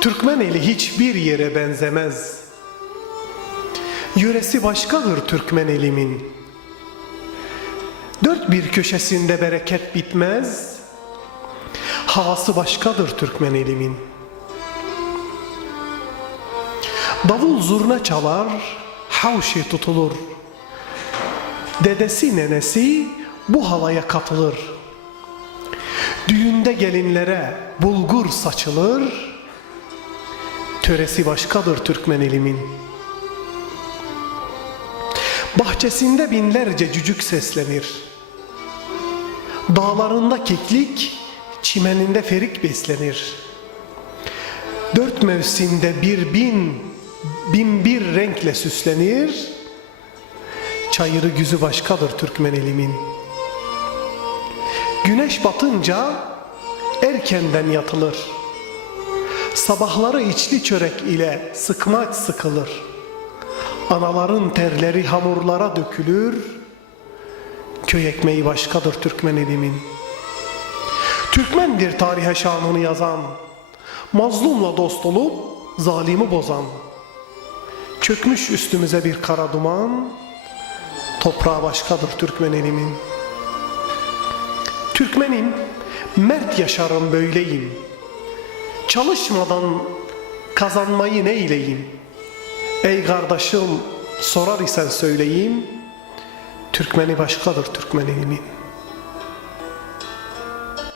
Türkmen eli hiçbir yere benzemez. Yöresi başkadır Türkmen elimin. Dört bir köşesinde bereket bitmez. Havası başkadır Türkmen elimin. Davul zurna çalar, havşi tutulur. Dedesi nenesi bu havaya katılır. Düğünde gelinlere bulgur saçılır. Töresi başkadır Türkmen elimin. Bahçesinde binlerce cücük seslenir. Dağlarında keklik, çimeninde ferik beslenir. Dört mevsimde bin bir renkle süslenir. Çayırı güzü başkadır Türkmen elimin. Güneş batınca erkenden yatılır. Sabahları içli çörek ile sıkmaç sıkılır. Anaların terleri hamurlara dökülür. Köy ekmeği başkadır Türkmen elimin. Türkmendir tarihe şanını yazan, mazlumla dost olup zalimi bozan. Çökmüş üstümüze bir kara duman, toprağı başkadır Türkmen elimin. Türkmenim, mert yaşarım böyleyim. Çalışmadan kazanmayı neyleyim? Ey kardeşim, sorar isen söyleyeyim, Türkmeni başkadır Türkmen elimin.